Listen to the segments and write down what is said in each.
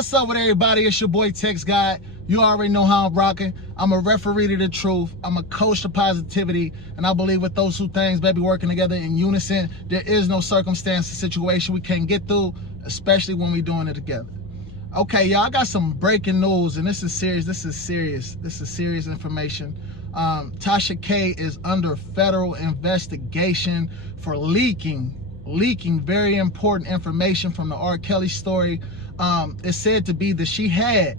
What's up with everybody? It's your boy TexxGod. You already know how I'm rocking. I'm a referee to the truth. I'm a coach to positivity. And I believe with those two things, baby, working together in unison, there is no circumstance or situation we can't get through, especially when we're doing it together. Okay, y'all, I got some breaking news, and this is serious. This is serious information. Tasha K is under federal investigation for leaking very important information from the R. Kelly story. It's said to be that she had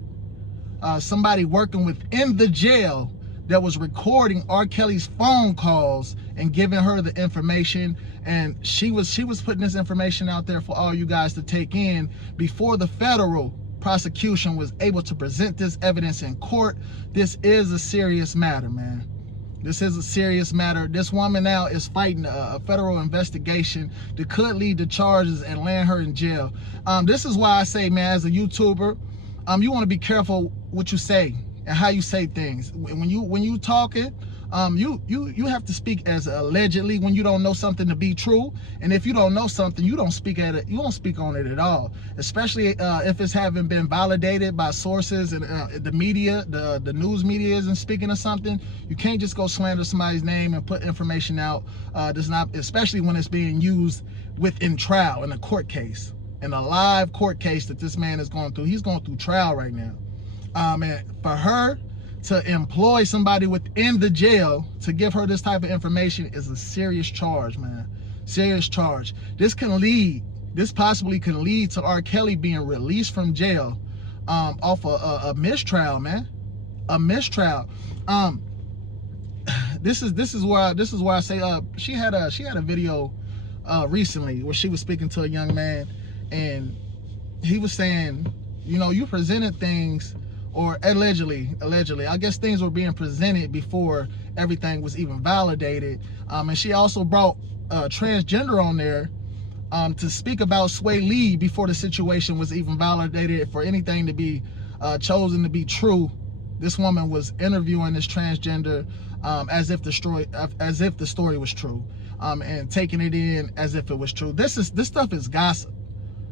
somebody working within the jail that was recording R. Kelly's phone calls and giving her the information, and she was putting this information out there for all you guys to take in before the federal prosecution was able to present this evidence in court. This is a serious matter, man. This is a serious matter. This woman now is fighting a federal investigation that could lead to charges and land her in jail. This is why I say, man, as a YouTuber, you want to be careful what you say and how you say things. When you talking, you have to speak as allegedly when you don't know something to be true. And if you don't know something, you don't speak at it. You don't speak on it at all, especially if it's having been validated by sources and the media, the news media isn't speaking of something. You can't just go slander somebody's name and put information out. Does not, especially when it's being used within trial in a court case, in a live court case that this man is going through. He's going through trial right now. And for her to employ somebody within the jail to give her this type of information is a serious charge, man. Serious charge. This possibly can lead to R. Kelly being released from jail off a mistrial, man. A mistrial. This is why I say she had a video recently where she was speaking to a young man, and he was saying, you know, you presented things, or allegedly, I guess things were being presented before everything was even validated. And she also brought transgender on there to speak about Sway Lee before the situation was even validated for anything to be chosen to be true. This woman was interviewing this transgender as if the story was true, and taking it in as if it was true. This stuff is gossip.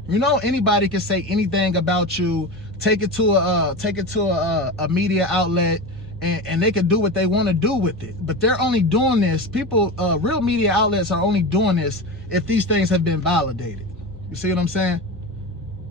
You know, anybody can say anything about you, take it to a media outlet, and they can do what they want to do with it. But they're only doing this, real media outlets are only doing this if these things have been validated. You see what I'm saying?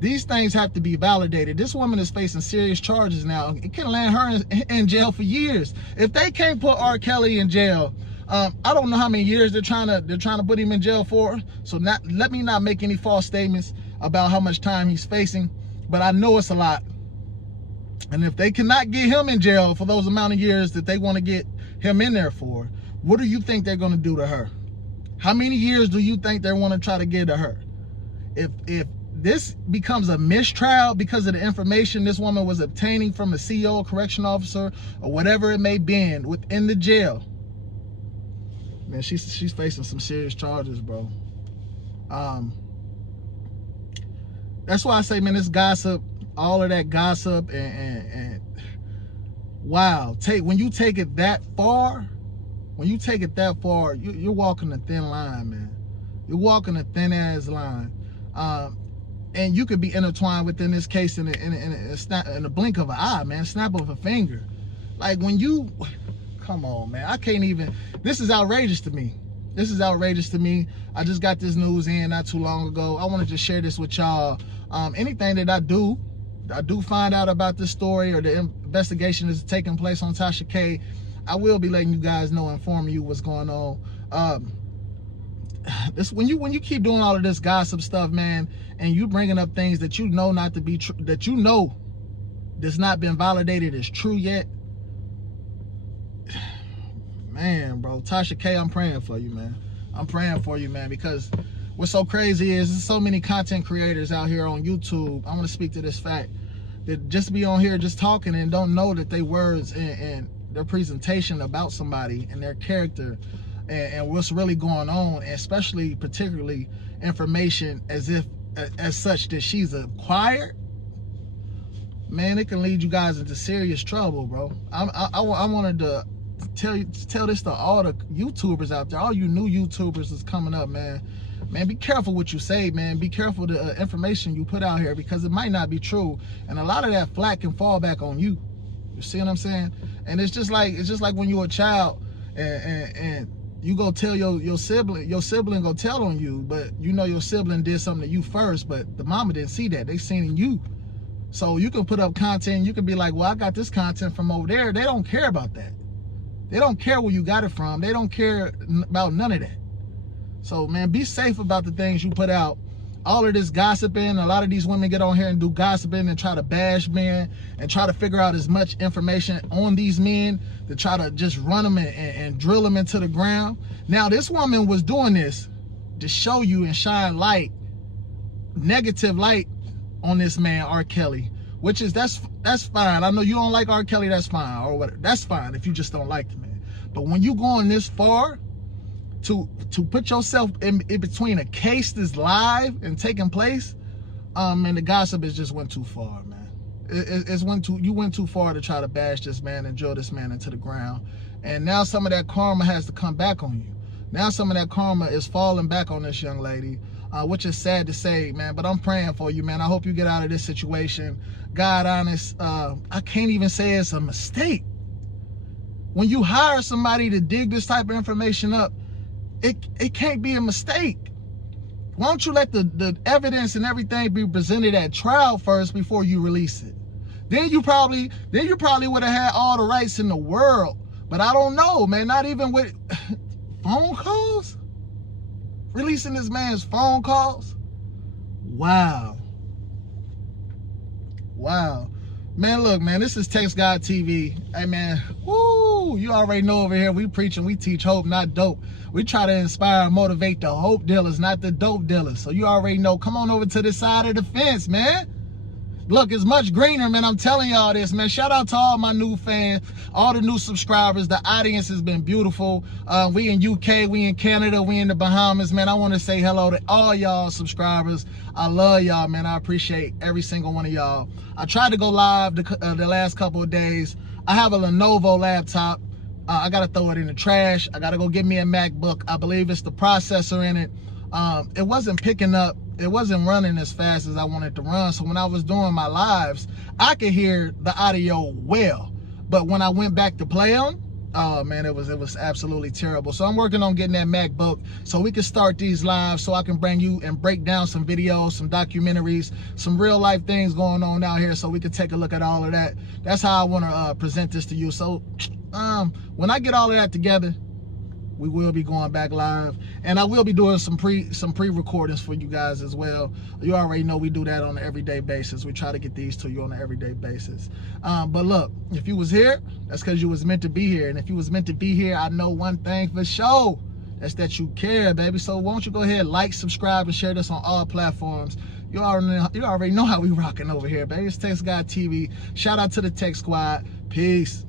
These things have to be validated. This woman is facing serious charges now. It can land her in jail for years. If they can't put R. Kelly in jail, I don't know how many years they're trying to put him in jail for. So let me not make any false statements about how much time he's facing, but I know it's a lot. And if they cannot get him in jail for those amount of years that they want to get him in there for, what do you think they're going to do to her? How many years do you think they want to try to get to her? If this becomes a mistrial because of the information this woman was obtaining from a CEO, correction officer, or whatever it may be within the jail, man, she's facing some serious charges, bro. That's why I say, man, this gossip, all of that gossip, and wow, when you take it that far, you're walking a thin line, man. You're walking a thin ass line, and you could be intertwined within this case in a blink of an eye, man, snap of a finger. Like when you, come on, man, I can't even. This is outrageous to me. This is outrageous to me. I just got this news in not too long ago. I wanted to share this with y'all. Anything that I do find out about this story or the investigation that's taking place on Tasha K, I will be letting you guys know, informing you what's going on. When you keep doing all of this gossip stuff, man, and you bringing up things that you know not to be true, that you know that's not been validated as true yet, man, bro, Tasha K, I'm praying for you, man. I'm praying for you, man, because what's so crazy is there's so many content creators out here on YouTube. I want to speak to this fact that just be on here just talking and don't know that they words and their presentation about somebody and their character and what's really going on, and especially particularly information as such that she's acquired, man, it can lead you guys into serious trouble, bro. I wanted to tell this to all the YouTubers out there, all you new YouTubers that's coming up, man. man, be careful what you say, man. Be careful the information you put out here, because it might not be true, and a lot of that flack can fall back on you. You see what I'm saying? And it's just like when you're a child and you go tell your sibling go tell on you, but you know your sibling did something to you first, but the mama didn't see that. They seen in you. So you can put up content, you can be like, well, I got this content from over there. They don't care about that. They don't care where you got it from. They don't care about none of that. So, man, be safe about the things you put out. All of this gossiping, a lot of these women get on here and do gossiping and try to bash men and try to figure out as much information on these men to try to just run them and drill them into the ground. Now, this woman was doing this to show you and shine light, negative light on this man, R. Kelly, which is, that's fine. I know you don't like R. Kelly, that's fine, or whatever. That's fine if you just don't like the man. But when you going this far to put yourself in between a case that's live and taking place, and the gossip is just went too far, man. You went too far to try to bash this man and drill this man into the ground. And now some of that karma has to come back on you. Now some of that karma is falling back on this young lady, which is sad to say, man, but I'm praying for you, man. I hope you get out of this situation. God honest, I can't even say it's a mistake. When you hire somebody to dig this type of information up, it can't be a mistake. Why don't you let the evidence and everything be presented at trial first before you release it? Then you probably would have had all the rights in the world. But I don't know, man, not even with phone calls? Releasing this man's phone calls? Wow. Wow. Man, look, man, this is TexxGod TV. Hey, man, woo, you already know over here, we preach and we teach hope, not dope. We try to inspire and motivate the hope dealers, not the dope dealers. So you already know, come on over to this side of the fence, man. Look, it's much greener, man. I'm telling y'all this, man. Shout out to all my new fans, all the new subscribers. The audience has been beautiful. We in UK, we in Canada, we in the Bahamas, man. I want to say hello to all y'all subscribers. I love y'all, man. I appreciate every single one of y'all. I tried to go live the last couple of days. I have a Lenovo laptop. I got to throw it in the trash. I got to go get me a MacBook. I believe it's the processor in it. It wasn't picking up. It wasn't running as fast as I wanted to run. So when I was doing my lives, I could hear the audio well. But when I went back to play them, oh man, it was absolutely terrible. So I'm working on getting that MacBook so we can start these lives, so I can bring you and break down some videos, some documentaries, some real life things going on out here, so we can take a look at all of that. That's how I want to present this to you. So when I get all of that together, we will be going back live, and I will be doing some pre-recordings for you guys as well. You already know we do that on an everyday basis. We try to get these to you on an everyday basis. But look, if you was here, that's because you was meant to be here. And if you was meant to be here, I know one thing for sure. That's that you care, baby. So won't you go ahead, like, subscribe, and share this on all platforms. You already know how we rocking over here, baby. It's TexxGod TV. Shout out to the Tex Squad. Peace.